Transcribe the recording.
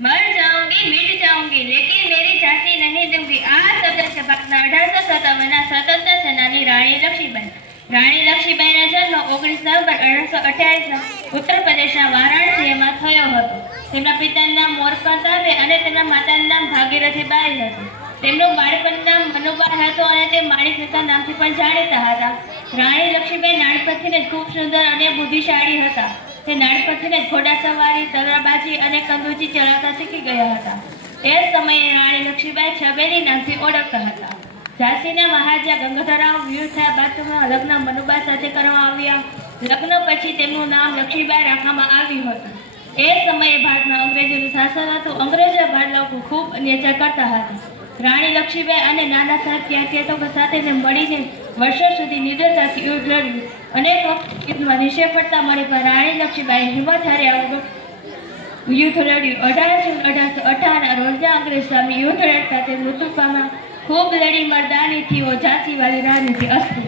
मर जाऊंगी मिट जाऊंगी लेकिन मेरी झांसी नहीं दूंगी। आ शब्द છે ભારતના 1857ના સ્વતંત્ર સેનાની રાણી લક્ષ્મીબાઈ। રાણી લક્ષ્મીબાઈનો જન્મ 19 નવેમ્બર 1828ના ઉત્તર પ્રદેશના વારાણસીમાં થયો હતો। તેમના પિતાનું નામ મોરકતાબે અને તેમના માતાનું નામ ભાગીરથીબાઈ હતું। તેમનું બાળપણનું નામ મનુબાઈ હતું અને તે માણિકતા નામથી પણ જાણીતા હતા। રાણી લક્ષ્મીબાઈ નાનપણથી જ ખૂબ સુંદર અને બુદ્ધિશાળી હતા। તે નાનપણથી જ ઘોડાસવારી, તલવારબાજી અને કંદૂચી ચલાવતા શીખી ગયા હતા। તે સમયે રાણી લક્ષ્મીબાઈ છબેલી નામથી ઓળખતા હતા। ઝાંસીના મહારાજા ગંગાધરરાવ વીર થયા બાદ તેમના લગ્ન મનુબાઈ સાથે કરવામાં આવ્યા। લગ્ન પછી તેમનું નામ લક્ષ્મીબાઈ રાખવામાં આવ્યું હતું। એ સમયે ભારતમાં અંગ્રેજોનું શાસન હતું। અંગ્રેજો ભારત લોકો ખૂબ અત્યાચાર કરતા હતા। રાણી લક્ષ્મીબાઈ અને નાના સાહેબ ત્યાગીઓ સાથે મળીને વર્ષો સુધી નિડરતાથી યુદ્ધ લડ્યું। અનેક વખત યુદ્ધમાં નિષ્ફળતા મળી પણ રાણી લક્ષ્મીબાઈએ હિંમત હાર્યા વગર યુદ્ધ લડ્યું। 18 જૂન 1818ના રોજ અંગ્રેજ સામે યુદ્ધ લડતા તે મૃત્યુ પામ્યા। ખૂબ લડી મર્દાની થી વો ઝાંસી વાલી રાની થી। અસ્તુ।